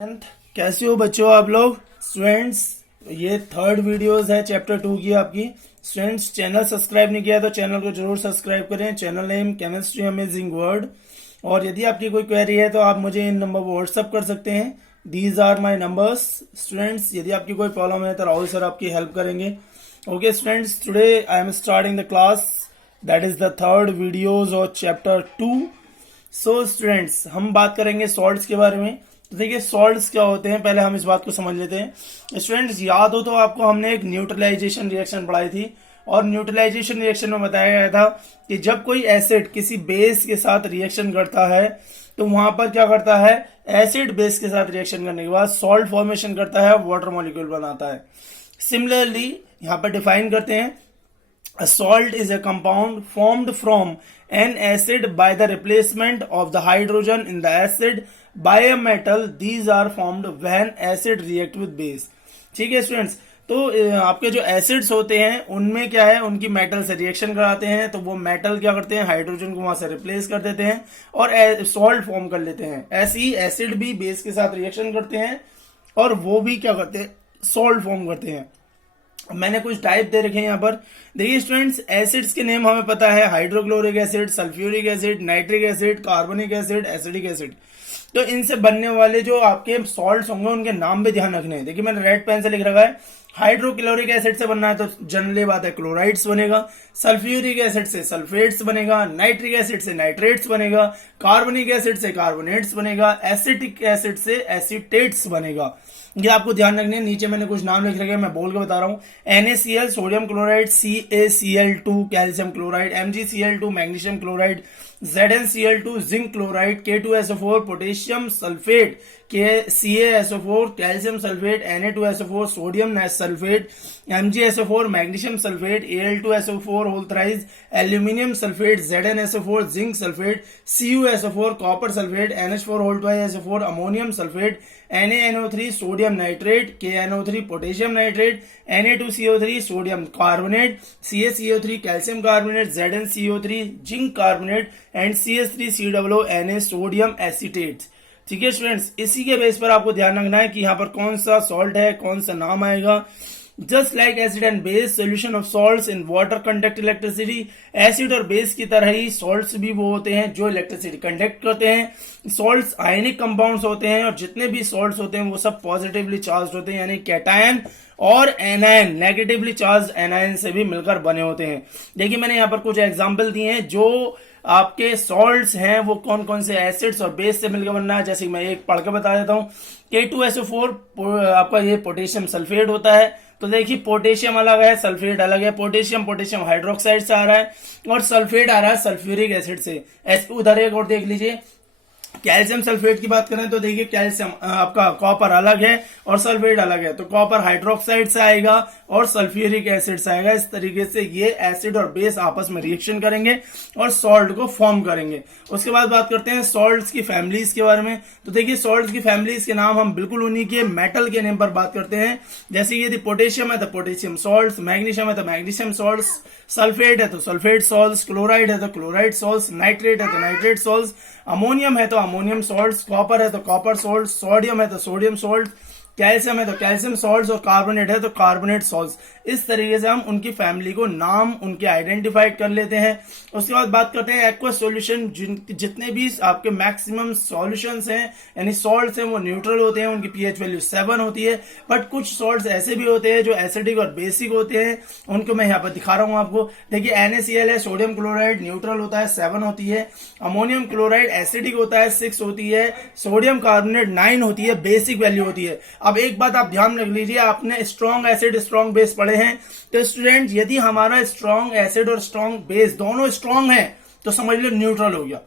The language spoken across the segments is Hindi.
10th कैसे हो बच्चों आप लोग स्टूडेंट्स। ये थर्ड वीडियोस है चैप्टर 2 की आपकी। स्टूडेंट्स चैनल सब्सक्राइब नहीं किया तो चैनल को जरूर सब्सक्राइब करें। Channel name chemistry amazing world. और यदि आपकी कोई क्वेरी है तो आप मुझे इन नंबर पर व्हाट्सअप कर सकते हैं। These are my numbers. Students यदि आपकी कोई प्रॉब्लम है तो राहुल सर आपकी हेल्प करेंगे। Okay students, today I am starting the class that is the third videos of chapter 2। So students हम बात करेंगे सॉल्ट्स के बारे में। तो देखिए सॉल्ट्स क्या होते हैं, पहले हम इस बात को समझ लेते हैं। स्टूडेंट्स याद हो तो आपको हमने एक न्यूट्रलाइजेशन रिएक्शन पढ़ाई थी और न्यूट्रलाइजेशन रिएक्शन में बताया गया था कि जब कोई एसिड किसी बेस के साथ रिएक्शन करता है तो वहां पर क्या करता है, एसिड बेस के साथ रिएक्शन करने के बाद सॉल्ट फॉर्मेशन करता है, वाटर मॉलिक्यूल बनाता है। सिमिलरली यहाँ पर डिफाइन करते हैं, a salt is a compound formed from an acid by the replacement of the hydrogen in the acid by a metal. These are formed when acid react with base. ठीक है स्टूडेंट्स, तो आपके जो एसिड्स होते हैं उनमें क्या है, उनकी मेटल से रिएक्शन कराते हैं तो वो मेटल क्या करते हैं, हाइड्रोजन को वहां से रिप्लेस कर देते हैं और सॉल्ट फॉर्म कर लेते हैं। ऐसे ही एसिड भी बेस के साथ रिएक्शन करते हैं और वो भी क्या करते हैं, सॉल्ट फॉर्म करते हैं। मैंने कुछ टाइप दे रखे हैं यहाँ पर। देखिए स्टूडेंट्स, एसिड्स के नेम हमें पता है, hydrochloric acid, sulphuric acid, nitric acid, carbonic acid, acidic acid. तो इनसे बनने वाले जो आपके सॉल्ट्स होंगे उनके नाम भी ध्यान रखने हैं। देखिए मैंने रेड पेन से लिख रखा है, हाइड्रोक्लोरिक एसिड से बनना है तो जनरली बात है क्लोराइड्स बनेगा, सल्फ्यूरिक एसिड से सल्फेट्स बनेगा, नाइट्रिक एसिड से नाइट्रेट्स बनेगा, कार्बोनिक एसिड से कार्बोनेट्स बनेगा, एसिटिक एसिड से एसिटेट्स बनेगा। ये आपको ध्यान रखने हैं। नीचे मैंने कुछ नाम लिख रखे हैं, मैं बोल के बता रहा हूँ। NaCl sodium chloride, CaCl2 calcium chloride, MgCl2 magnesium chloride, ZnCl2 zinc chloride, K2SO4 potassium sulphate, CaSO4 calcium sulphate, Na2SO4 sodium sulphate, MgSO4 magnesium sulphate, Al2SO4 whole thrice aluminium sulphate, ZnSO4 zinc sulphate, CuSO4 copper sulphate, NH4 whole twice SO4 ammonium sulphate, NaNO3 sodium nitrate, KNO3 potassium nitrate, Na2CO3 sodium carbonate, CaCO3 calcium carbonate, ZnCO3 zinc carbonate and CH3COO Na sodium acetate. ठीक है स्टूडेंट्स, इसी के बेस पर आपको ध्यान रखना है कि यहाँ पर कौन सा सॉल्ट है, कौन सा नाम आएगा। Just like acid and base, solution of salts in water conduct electricity. Acid और बेस की तरह ही सॉल्ट्स भी वो होते हैं जो इलेक्ट्रिसिटी कंडक्ट करते हैं। सॉल्ट्स आयनिक कंपाउंड्स होते हैं और जितने भी सॉल्ट्स होते हैं वो सब पॉजिटिवली चार्ज होते हैं, यानी कैटायन और एनायन नेगेटिवली चार्ज एनायन से भी मिलकर बने होते हैं। देखिए मैंने यहाँ पर कुछ एग्जाम्पल दिए हैं जो आपके सॉल्ट्स हैं वो कौन कौन से एसिड्स और बेस से मिलकर बनना है। जैसे मैं एक पढ़ के बता देता हूँ। K2SO4 आपका ये पोटेशियम सल्फेट होता है। तो देखिए पोटेशियम अलग है, सल्फेट अलग है। पोटेशियम हाइड्रोक्साइड से आ रहा है और सल्फेट आ रहा है सल्फ्यूरिक एसिड से। उधर एक और देख लीजिए, कैल्शियम सल्फेट की बात करें तो देखिए कैल्शियम आपका कॉपर अलग है और सल्फेट अलग है, तो कॉपर हाइड्रोक्साइड से आएगा और सल्फ्यूरिक एसिड से आएगा। इस तरीके से ये एसिड और बेस आपस में रिएक्शन करेंगे और सॉल्ट को फॉर्म करेंगे। उसके बाद बात करते हैं सॉल्ट्स की फैमिलीज के बारे में। तो देखिए सॉल्ट्स की फैमिलीज के नाम हम बिल्कुल उन्हीं के मेटल के नेम पर बात करते हैं। जैसे यदि पोटेशियम है तो पोटेशियम सॉल्ट्स, मैग्नीशियम है तो मैग्नीशियम सॉल्ट्स, सल्फेट है तो सल्फेट सॉल्ट्स, क्लोराइड है तो क्लोराइड सॉल्ट्स, नाइट्रेट है तो नाइट्रेट सॉल्ट्स, अमोनियम है तो अमोनियम सॉल्ट्स, कॉपर है तो कॉपर सॉल्ट, सोडियम है तो सोडियम सॉल्ट, कैल्शियम है तो कैल्शियम सॉल्ट्स और कार्बोनेट है तो कार्बोनेट सॉल्ट्स। इस तरीके से हम उनकी फैमिली को नाम उनके आइडेंटिफाइड कर लेते हैं। उसके बाद बात करते हैं एक्वस सॉल्यूशन। जितने भी आपके मैक्सिमम सॉल्यूशंस हैं यानी सॉल्ट्स हैं वो न्यूट्रल होते हैं, उनकी pH वैल्यू 7 होती है। बट कुछ सॉल्ट्स ऐसे भी होते हैं जो एसिडिक और बेसिक होते हैं, उनको मैं यहाँ पर दिखा रहा हूँ आपको। देखिए NaCl है, सोडियम क्लोराइड न्यूट्रल होता है 7 होती है, अमोनियम क्लोराइड एसिडिक होता है 6 होती है, सोडियम कार्बोनेट 9 होती है, बेसिक वैल्यू होती है। अब एक बात आप ध्यान रख लीजिए, आपने स्ट्रॉन्ग एसिड स्ट्रॉन्ग बेस पढ़े हैं, तो स्टूडेंट यदि हमारा स्ट्रॉन्ग एसिड और स्ट्रॉन्ग बेस दोनों स्ट्रॉन्ग है तो समझ लो न्यूट्रल हो गया।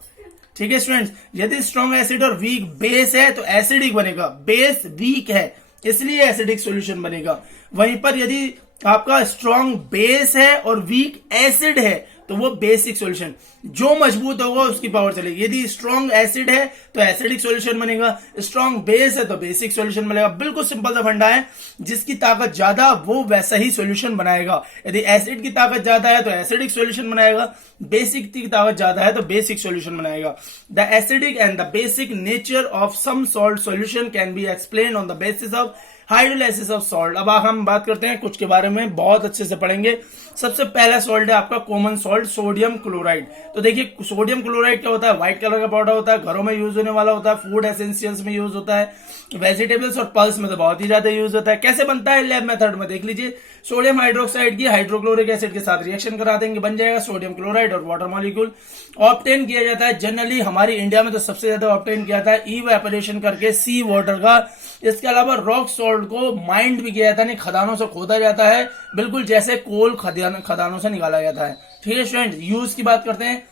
ठीक है स्टूडेंट्स, यदि स्ट्रॉन्ग एसिड और वीक बेस है तो एसिडिक बनेगा, बेस वीक है इसलिए एसिडिक सॉल्यूशन बनेगा। वहीं पर यदि आपका स्ट्रॉन्ग बेस है और वीक एसिड है तो वो बेसिक सॉल्यूशन। जो मजबूत होगा उसकी पावर चलेगी। यदि स्ट्रॉन्ग एसिड है तो एसिडिक सॉल्यूशन बनेगा, स्ट्रॉन्ग बेस है तो बेसिक सॉल्यूशन बनेगा। बिल्कुल सिंपल सा फंडा है, जिसकी ताकत ज्यादा वो वैसा ही सॉल्यूशन बनाएगा। यदि एसिड की ताकत ज्यादा है तो एसिडिक सॉल्यूशन बनाएगा, बेसिक की ताकत ज्यादा है तो बेसिक सॉल्यूशन बनाएगा। The acidic and the basic nature of some salt solution can be explain on the basis of hydrolysis of salt. अब हम बात करते हैं कुछ के बारे में, बहुत अच्छे से पढ़ेंगे। सबसे पहला सॉल्ट है आपका कॉमन सॉल्ट सोडियम क्लोराइड। तो देखिए सोडियम क्लोराइड क्या होता है, व्हाइट कलर का पाउडर होता है, घरों में यूज होने वाला होता है, फूड एसेंशियल्स में यूज होता है, वेजिटेबल्स और पल्स में तो बहुत ही ज्यादा यूज होता है। कैसे बनता है लैब मेथड में देख लीजिए। सोडियम हाइड्रोक्साइड की हाइड्रोक्लोरिक एसिड के साथ रिएक्शन करा देंगे, बन जाएगा सोडियम क्लोराइड और वाटर मॉलिक्यूल। ऑब्टेन किया जाता है जनरली हमारी इंडिया में तो सबसे ज्यादा ऑब्टेन किया जाता है इवेपोरेशन करके सी वाटर का। इसके अलावा रॉक सॉल्ट को माइंड भी किया जाता है, नहीं खदानों से खोदा जाता है, बिल्कुल जैसे कोल खदानों से निकाला जाता है। ठीक है स्टूडेंट, यूज की बात करते हैं।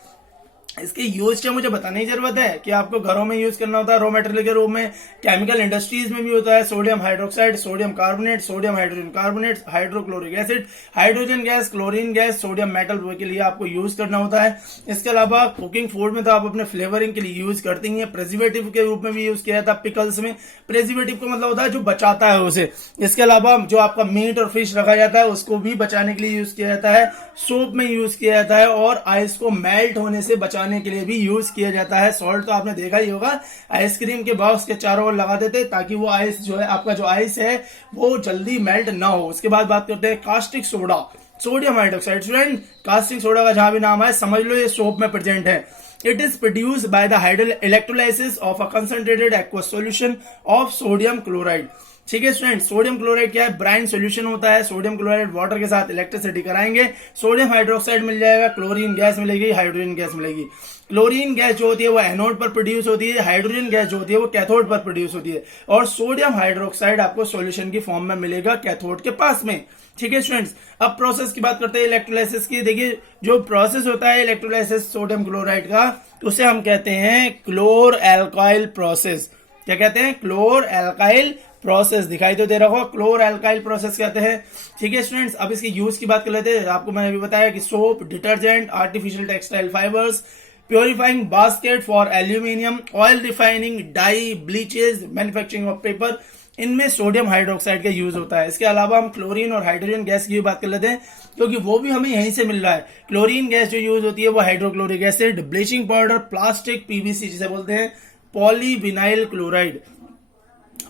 इसके यूज क्या मुझे बताने की जरूरत है कि आपको घरों में यूज करना होता है रॉ मटेरियल के रूप में, केमिकल इंडस्ट्रीज में भी होता है। Sodium hydroxide, sodium carbonate, sodium hydrogen carbonate, hydrochloric acid, hydrogen gas, chlorine gas, sodium metal के लिए आपको यूज करना होता है। इसके अलावा कुकिंग फूड में तो आप अपने फ्लेवरिंग के लिए यूज करते ही हैं। प्रिजर्वेटिव के रूप में भी यूज किया जाता है पिकल्स में। प्रिजर्वेटिव का मतलब होता है जो बचाता है उसे। इसके अलावा जो आपका मीट और फिश रखा जाता है उसको भी बचाने के लिए यूज किया जाता है। सोप में यूज किया जाता है और आइस को मेल्ट होने से बचाने के लिए भी यूज किया जाता है। सॉल्ट तो आपने देखा ही होगा, आइसक्रीम के बॉक्स के चारों ओर लगा देते ताकि वो आइस जो है आपका जो आइस है वो जल्दी मेल्ट ना हो। उसके बाद बात करते हैं caustic soda, sodium hydroxide. Student caustic soda का जहां भी नाम है समझ लो ये सोप में प्रेजेंट है। It is produced by the electrolysis of a concentrated aqueous solution of sodium chloride। ठीक है स्टूडेंट, सोडियम क्लोराइड क्या है, ब्राइन सॉल्यूशन होता है। सोडियम क्लोराइड वाटर के साथ इलेक्ट्रिसिटी कराएंगे, सोडियम हाइड्रोक्साइड मिल जाएगा, क्लोरीन गैस मिलेगी, हाइड्रोजन गैस मिलेगी। क्लोरीन गैस जो होती है वो एनोड पर प्रोड्यूस होती है, हाइड्रोजन गैस जो होती है वो कैथोड पर प्रोड्यूस होती है, और सोडियम हाइड्रोक्साइड आपको सॉल्यूशन की फॉर्म में मिलेगा कैथोड के पास में। ठीक है स्टूडेंट्स, अब प्रोसेस की बात करते हैं इलेक्ट्रोलाइसिस की। देखिए जो प्रोसेस होता है इलेक्ट्रोलाइसिस सोडियम क्लोराइड का, उसे हम कहते हैं क्लोर एल्काइल प्रोसेस। क्या कहते हैं, क्लोर एल्काइल प्रोसेस। दिखाई तो दे रहा होगा, क्लोर एल्काइल प्रोसेस कहते हैं। ठीक है स्टूडेंट्स, अब इसकी यूज की बात कर लेते हैं। आपको मैंने अभी बताया कि soap, detergent, artificial textile fibres, purifying basket for aluminium, oil refining, dye, bleaches, manufacturing of paper, इनमें सोडियम हाइड्रोक्साइड का यूज होता है। इसके अलावा हम क्लोरीन और हाइड्रोजन गैस की भी बात कर लेते हैं, क्योंकि वो भी हमें यहीं से मिल रहा है। क्लोरीन गैस जो यूज होती है वो hydrochloric acid, bleaching powder, plastic, PVC जिसे बोलते हैं, polyvinyl chloride,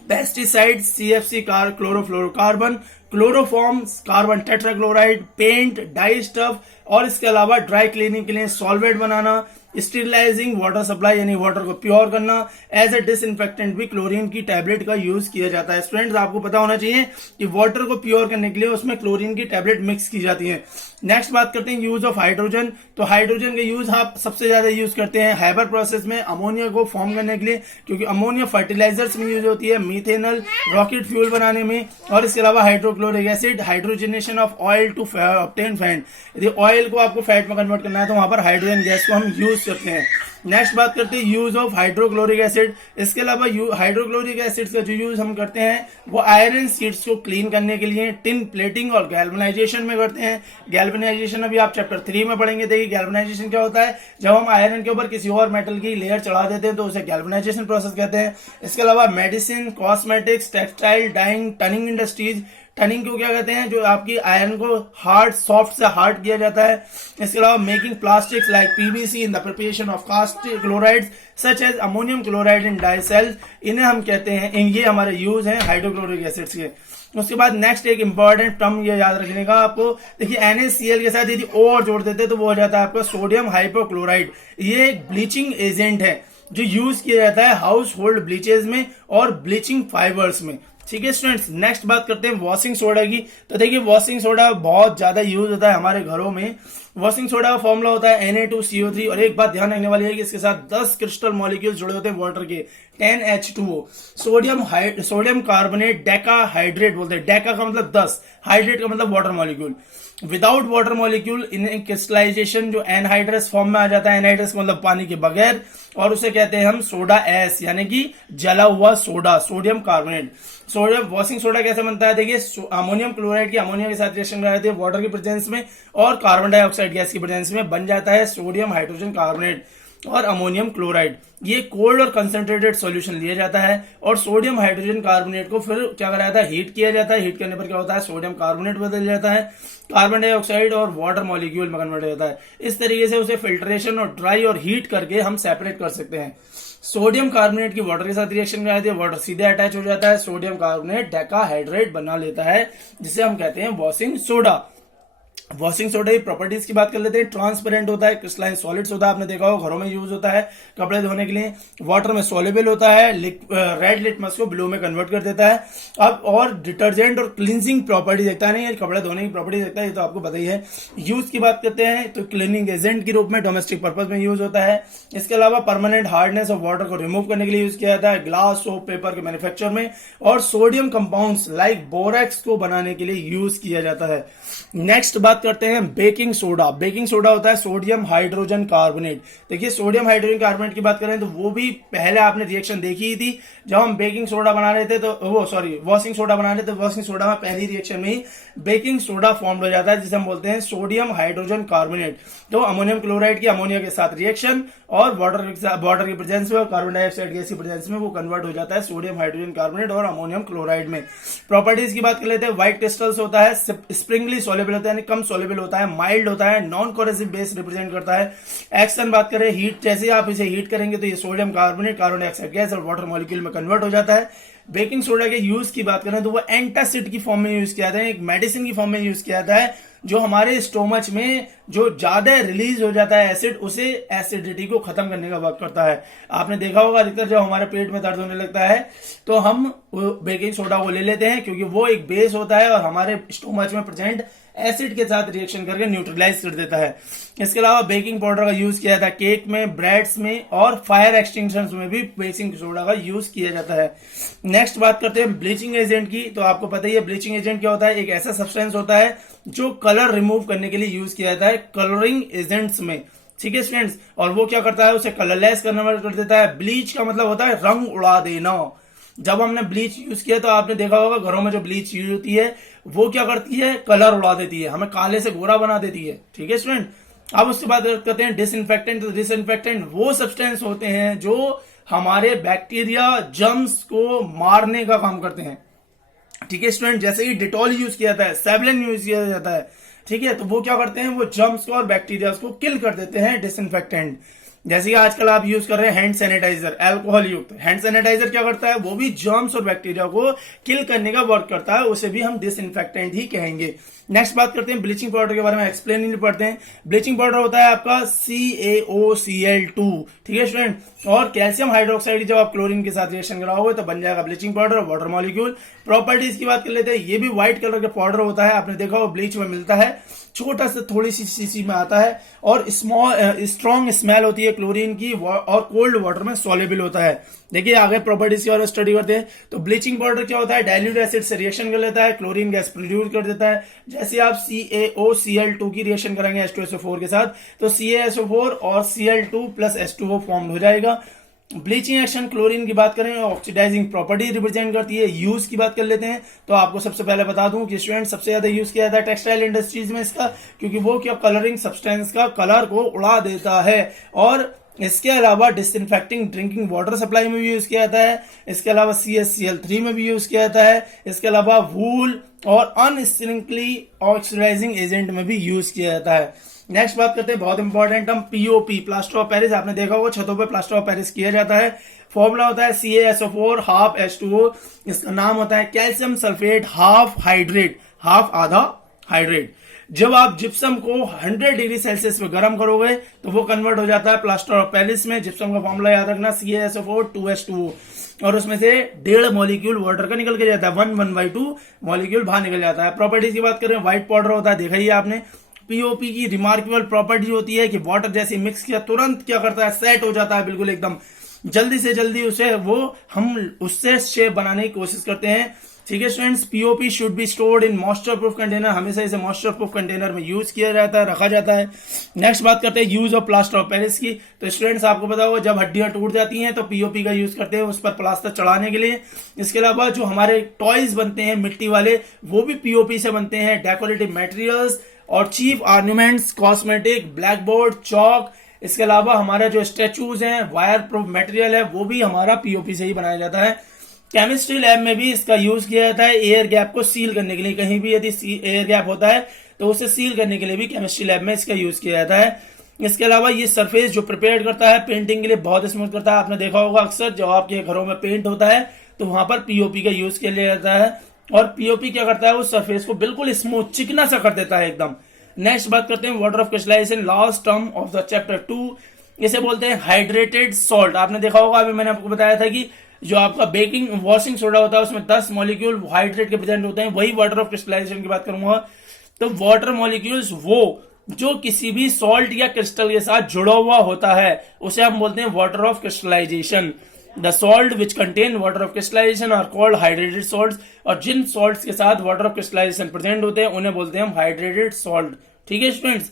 pesticide, CFC chlorofluorocarbon, chloroform, carbon tetrachloride, paint, dye stuff, और इसके अलावा ड्राई क्लीनिंग के लिए सॉल्वेंट बनाना, स्टीरिलाइजिंग वाटर सप्लाई यानी वाटर को प्योर करना, एज ए डिसइंफेक्टेंट भी क्लोरीन की टैबलेट का यूज किया जाता है। स्टूडेंट्स आपको पता होना चाहिए कि वाटर को प्योर करने के लिए उसमें क्लोरीन की टैबलेट मिक्स की जाती है। नेक्स्ट बात करते हैं यूज ऑफ हाइड्रोजन। तो हाइड्रोजन का यूज आप सबसे ज्यादा यूज करते हैं हाइबर प्रोसेस में अमोनिया को फॉर्म करने के लिए, क्योंकि अमोनिया फर्टिलाइजर्स में यूज होती है, मीथेनल, रॉकेट फ्यूल बनाने में, और इसके अलावा hydrochloric acid, hydrogenation of oil to obtain fat. यदि ऑयल को आपको फैट में कन्वर्ट करना है तो वहां पर हाइड्रोजन गैस को हम यूज करते हैं। नेक्स्ट बात करते हैं यूज ऑफ हाइड्रोक्लोरिक एसिड। इसके अलावा हाइड्रोक्लोरिक एसिड का जो यूज हम करते हैं वो आयरन सीड्स को क्लीन करने के लिए, टिन प्लेटिंग और गैल्वेनाइजेशन में करते हैं। गैल्वेनाइजेशन अभी आप चैप्टर 3 में पढ़ेंगे। देखिए गैल्वेनाइजेशन क्या होता है, जब हम आयरन के ऊपर किसी और मेटल की लेयर चढ़ा देते हैं तो उसे गैल्वेनाइजेशन प्रोसेस कहते हैं। इसके अलावा medicine, cosmetics, textile, dyeing, tanning industries, tanning को क्या कहते हैं, जो आपकी आयरन को हार्ड, सॉफ्ट से हार्ड किया जाता है। इसके अलावा making plastics like PVC in the preparation of caustic chlorides such as ammonium chloride in dye cells, इन्हें हम कहते हैं, ये हमारे यूज हैं हाइड्रोक्लोरिक एसिड्स के। उसके बाद नेक्स्ट एक इंपॉर्टेंट टर्म ये याद रखने का आपको, देखिए NaCl के साथ यदि O और जोड़ देते तो वो हो जाता है आपका सोडियम हाइपोक्लोराइड। ये एक ब्लीचिंग एजेंट है जो यूज किया जाता है हाउस होल्ड ब्लीचेज में और ब्लीचिंग फाइबर्स में। ठीक है स्टूडेंट्स, नेक्स्ट बात करते हैं वॉशिंग सोडा की। तो देखिए वॉशिंग सोडा बहुत ज्यादा यूज होता है हमारे घरों में। वॉशिंग सोडा का फॉर्मूला होता है Na2CO3, और एक बात ध्यान रखने वाली है कि इसके साथ 10 क्रिस्टल मॉलिक्यूल्स जुड़े होते हैं वाटर के, 10H2O। Sodium carbonate Deka hydrate बोलते हैं, डेका का मतलब 10, हाइड्रेट का मतलब water molecule. Without water molecule in crystallisation जो एनहाइड्रस फॉर्म में आ जाता है, एनहाइड्रस का मतलब पानी के बगैर, और उसे कहते हैं हम सोडा एस यानी कि जला हुआ soda, sodium carbonate. Sodium washing soda कैसे बनता है, देखिए अमोनियम क्लोराइड की अमोनिया के साथ रिएक्शन कराते हैं वाटर की प्रेजेंस में, और कार्बन डाइऑक्साइड डाइऑक्साइड गैस की प्रेजेंस में बन जाता है सोडियम हाइड्रोजन कार्बोनेट और अमोनियम क्लोराइड। ये कोल्ड और कंसंट्रेटेड सॉल्यूशन लिया जाता है और सोडियम हाइड्रोजन कार्बोनेट को फिर क्या करा जाता है, हीट किया जाता है। हीट करने पर क्या होता है, सोडियम कार्बोनेट बदल जाता है, कार्बन डाइऑक्साइड और वाटर मॉलिक्यूल में कन्वर्ट हो जाता है। इस तरीके से उसे फिल्ट्रेशन और ड्राई और हीट करके हम सेपरेट कर सकते हैं। सोडियम कार्बोनेट की वाटर के साथ रिएक्शन कराती है, वाटर सीधे अटैच हो जाता है, सोडियम कार्बोनेट डेकाहाइड्रेट बना लेता है, जिसे हम कहते हैं वॉशिंग सोडा। वॉशिंग सोडा की प्रॉपर्टीज की बात कर लेते हैं। ट्रांसपेरेंट होता है, क्रिस्टलाइन सॉलिड्स होता है, आपने देखा होगा घरों में यूज होता है कपड़े धोने के लिए। वाटर में सोलेबल होता है, रेड लिटमस को ब्लू में कन्वर्ट कर देता है। अब और डिटर्जेंट और क्लींजिंग प्रॉपर्टी देखता है, नहीं कपड़े धोने की प्रॉपर्टी देखता है, ये तो आपको पता ही है। यूज की बात करते हैं तो क्लीनिंग एजेंट के रूप में डोमेस्टिक पर्पज में यूज होता है। इसके अलावा परमानेंट हार्डनेस ऑफ वाटर को रिमूव करने के लिए यूज किया जाता है ग्लास, सोप, पेपर के मैन्युफैक्चर में, और सोडियम कंपाउंड्स लाइक बोरेक्स को बनाने के लिए यूज किया जाता है। नेक्स्ट बात करते हैं बेकिंग सोडा। बेकिंग सोडा होता है सोडियम हाइड्रोजन कार्बोनेट। देखिए सोडियम हाइड्रोजन कार्बोनेट की बात करें तो वो भी पहले आपने रिएक्शन देखी ही थी जब हम बेकिंग सोडा बना रहे थे, तो वॉशिंग सोडा बना रहे थे। वॉशिंग सोडा में पहली रिएक्शन में ही बेकिंग सोडा फॉर्म हो जाता है, जिसे हम बोलते हैं सोडियम हाइड्रोजन कार्बोनेट। तो अमोनियम क्लोराइड की अमोनिया के साथ रिएक्शन और वाटर की प्रेजेंस में और कार्बन डाइऑक्साइड गैस की प्रेजेंस में वो कन्वर्ट हो जाता है सोडियम हाइड्रोजन कार्बोनेट और अमोनियम क्लोराइड में। प्रॉपर्टीज की बात कर लेते हैं। व्हाइट क्रिस्टल्स होता है, स्प्रिंगली सोलेबल होता है, कम सोलेबल होता है, माइल्ड होता है, नॉन कोरेसिव बेस रिप्रेजेंट करता है। एक्शन बात करें हीट, जैसे आप इसे हीट करेंगे तो ये sodium carbonate, carbon dioxide gas और वाटर मॉलिक्यूल में कन्वर्ट हो जाता है। बेकिंग सोडा के यूज की बात करें तो वो एंटासिड की फॉर्म में यूज किया जाता है, एक मेडिसिन की फॉर्म में यूज किया जाता है, जो हमारे स्टोमच में जो ज्यादा रिलीज हो जाता है एसिड, उसे एसिडिटी को खत्म करने का वर्क करता है। आपने देखा होगा अधिकतर जब हमारे पेट में दर्द होने लगता है तो हम बेकिंग सोडा को ले लेते हैं, क्योंकि वो एक बेस होता है और हमारे स्टोमच में प्रेजेंट एसिड के साथ रिएक्शन करके न्यूट्रलाइज कर देता है। इसके अलावा बेकिंग पाउडर का यूज किया जाता है केक में, ब्रेड्स में और फायर एक्सटिंग्विशर्स में भी बेकिंग सोडा का यूज किया जाता है। नेक्स्ट बात करते हैं ब्लीचिंग एजेंट की। तो आपको पता ही है ब्लीचिंग एजेंट क्या होता है, एक ऐसा सब्सटेंस होता है जो कलर रिमूव करने के लिए यूज किया जाता है कलरिंग एजेंट्स में। ठीक है स्टूडेंट्स, और वो क्या करता है, उसे कलरलेस करना कर देता है। ब्लीच का मतलब होता है रंग उड़ा देना। जब हमने ब्लीच यूज किया तो आपने देखा होगा घरों में जो ब्लीच यूज होती है वो क्या करती है, कलर उड़ा देती है, हमें काले से गोरा बना देती है। ठीक है स्टूडेंट, अब उसके बाद करते हैं डिसइंफेक्टेंट। तो डिसइंफेक्टेंट वो सब्सटेंस होते हैं जो हमारे बैक्टीरिया जर्म्स को मारने का काम करते हैं। ठीक है स्टूडेंट, जैसे कि डिटॉल यूज किया जाता है, सेवलिन यूज किया जाता है। ठीक है, तो वो क्या करते हैं, वो जर्म्स को और बैक्टीरिया को किल कर देते हैं डिसइंफेक्टेंट। जैसे कि आजकल आप यूज कर रहे हैं हैंड सैनिटाइजर, अल्कोहल युक्त हैंड सैनिटाइजर क्या करता है, वो भी जर्म्स और बैक्टीरिया को किल करने का वर्क करता है, उसे भी हम डिसइंफेक्टेंट ही कहेंगे। नेक्स्ट बात करते हैं ब्लीचिंग पाउडर के बारे में, एक्सप्लेन नहीं पढ़ते हैं। ब्लीचिंग पाउडर होता है आपका CaOCl2। ठीक है स्टूडेंट, और कैल्शियम हाइड्रोक्साइड जब आप क्लोरीन के साथ रिएक्शन कराओगे तो बन जाएगा ब्लीचिंग पाउडर और वाटर मॉलिक्यूल। प्रॉपर्टीज की बात कर लेते हैं, ये भी व्हाइट कलर का पाउडर होता है, आपने देखा हो ब्लीच में मिलता है, छोटा सा थोड़ी सी सीसी में आता है और स्ट्रॉन्ग स्मेल होती है क्लोरीन की और कोल्ड वाटर में सॉल्युबल होता है। देखिए आगे प्रॉपर्टीज की और स्टडी करते हैं। तो ब्लीचिंग पाउडर क्या होता है, डाइल्यूट एसिड से रिएक्शन कर लेता है, क्लोरीन गैस प्रोड्यूस कर देता है। जैसे आप CaOCl2 की रिएक्शन करेंगे H2SO4 के साथ तो CaSO4 और Cl2 प्लस H2O फॉर्म हो जाएगा। ब्लीचिंग एक्शन क्लोरीन की बात करें ऑक्सीडाइजिंग प्रॉपर्टी रिप्रेजेंट करती है। यूज की बात कर लेते हैं तो आपको सबसे पहले बता दूं कि स्टूडेंट सबसे ज्यादा यूज किया जाता है टेक्सटाइल इंडस्ट्रीज में इसका, क्योंकि वो क्या कलरिंग सब्सटेंस का कलर को उड़ा देता है। और इसके अलावा डिसइंफेक्टिंग ड्रिंकिंग वाटर सप्लाई में भी यूज किया जाता है। इसके अलावा CaCl3 में भी यूज किया जाता है। इसके अलावा वूल और अनस्ट्रिंकली ऑक्सीडाइजिंग एजेंट में भी यूज किया जाता है। नेक्स्ट बात करते हैं बहुत इंपॉर्टेंट हम POP, प्लास्टर ऑफ पेरिस। आपने देखा होगा छतों पे प्लास्टर ऑफ पेरिस किया जाता है। फॉर्मूला होता है CaSO4 हाफ H2O। इसका नाम होता है calcium sulphate half hydrate, half आधा हाइड्रेट। जब आप जिप्सम को 100 डिग्री सेल्सियस पे गर्म करोगे तो वो कन्वर्ट हो जाता है प्लास्टर ऑफ पेरिस में। जिप्सम का फॉर्मूला याद रखना CaSO4 2H2O, और उसमें से 1.5 मॉलिक्यूल वाटर का निकल के जाता है, 1/2 मॉलिक्यूल बाहर निकल जाता है। प्रॉपर्टीज की बात करें, व्हाइट पाउडर होता है, देखा ही आपने। POP की रिमार्केबल प्रॉपर्टी होती है कि वाटर जैसे मिक्स किया तुरंत क्या करता है, सेट हो जाता है बिल्कुल एकदम जल्दी से जल्दी, उसे वो हम उससे शेप बनाने की कोशिश करते हैं। ठीक है students, POP should be stored in moisture proof container. हमेशा इसे मॉइस्चर प्रूफ कंटेनर में यूज किया जाता है, रखा जाता है। नेक्स्ट बात करते हैं use of plaster of Paris की। तो स्टूडेंट्स आपको पता होगा जब हड्डियां टूट जाती हैं तो POP का यूज करते हैं उस पर प्लास्टर चढ़ाने के लिए। इसके अलावा जो हमारे टॉयज बनते हैं मिट्टी वाले वो भी POP से बनते हैं। डेकोरेटिव मटेरियल्स और chief ornaments cosmetic, black board, chalk, इसके अलावा हमारा जो स्टैचूज हैं, वायर प्रूफ मटेरियल है, वो भी हमारा पीओपी से ही बनाया जाता है। केमिस्ट्री लैब में भी इसका यूज किया जाता है एयर गैप को सील करने के लिए। कहीं भी यदि एयर गैप होता है तो उसे सील करने के लिए भी केमिस्ट्री लैब में इसका यूज किया जाता है। इसके अलावा ये सरफेस जो प्रिपेयर करता है पेंटिंग के लिए बहुत स्मूथ करता है। आपने देखा होगा अक्सर जब आपके घरों में पेंट होता है तो वहां पर पीओपी का यूज किया जाता है, और पीओपी क्या करता है, उस सरफेस को बिल्कुल स्मूथ चिकना सा कर देता है एकदम। नेक्स्ट बात करते हैं water of crystallisation, last term of the chapter 2। इसे बोलते हैं हाइड्रेटेड सॉल्ट। आपने देखा होगा, अभी मैंने आपको बताया था कि जो आपका बेकिंग वॉशिंग सोडा होता है उसमें 10 मॉलिक्यूल हाइड्रेट के प्रेजेंट होते हैं, वही वाटर ऑफ क्रिस्टलाइजेशन की बात करूंगा। तो वाटर मॉलिक्यूल्स वो जो किसी भी सॉल्ट या क्रिस्टल के साथ जुड़ा हुआ होता है उसे हम बोलते हैं water of crystallisation. The salt which contain water of crystallisation are called hydrated salts. और जिन सॉल्ट्स के साथ वाटर ऑफ क्रिस्टलाइजेशन प्रेजेंट होते हैं उन्हें बोलते हैं हम हाइड्रेटेड सॉल्ट। ठीक है स्टूडेंट्स,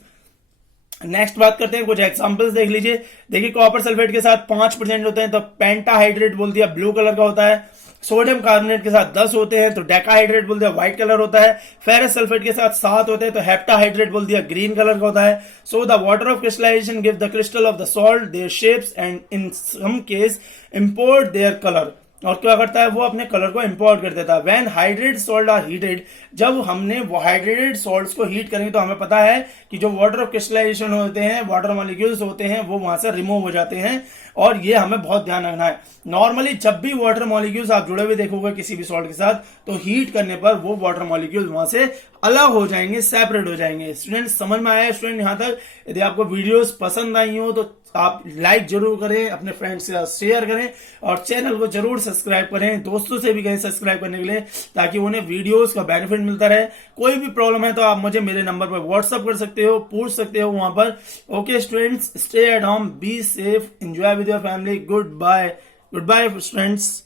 नेक्स्ट बात करते हैं, कुछ एग्जांपल्स देख लीजिए। देखिए कॉपर सल्फेट के साथ 5% होते हैं तो पेंटाहाइड्रेट बोल दिया, ब्लू कलर का होता है। सोडियम कार्बोनेट के साथ 10 होते हैं तो डेकाहाइड्रेट बोल दिया, व्हाइट कलर होता है। फेरस सल्फेट के साथ 7 होते हैं तो हेप्टाहाइड्रेट बोल दिया, ग्रीन कलर का होता है। So the water of crystallisation give the crystal of the salt their shapes and in some case import their colour. और क्या करता है, वो अपने कलर को इंपोर्ट कर देता है। When hydrated salt are heated, जब हमने वो हाइड्रेटेड सॉल्ट्स को हीट करेंगे तो हमें पता है कि जो वाटर ऑफ क्रिस्टलाइजेशन होते हैं, वाटर मॉलिक्यूल्स होते हैं, वो वहां से रिमूव हो जाते हैं। और ये हमें बहुत ध्यान रखना है। नॉर्मली जब भी वाटर मॉलिक्यूल्स आप जुड़े हुए देखोगे किसी भी सॉल्ट के साथ, तो हीट करने पर वो वाटर मॉलिक्यूल्स वहां से अलग हो जाएंगे, सेपरेट हो जाएंगे। स्टूडेंट समझ में आया स्टूडेंट यहाँ तक? यदि आपको वीडियोस पसंद आई हो तो आप लाइक जरूर करें, अपने फ्रेंड्स के साथ शेयर करें और चैनल को जरूर सब्सक्राइब करें। दोस्तों से भी कहें सब्सक्राइब करने के लिए, ताकि उन्हें वीडियोस का बेनिफिट मिलता रहे। कोई भी प्रॉब्लम है तो आप मुझे मेरे नंबर पर व्हाट्सअप कर सकते हो, पूछ सकते हो वहां पर। Okay students, stay at home, be safe, enjoy with your family. Goodbye students.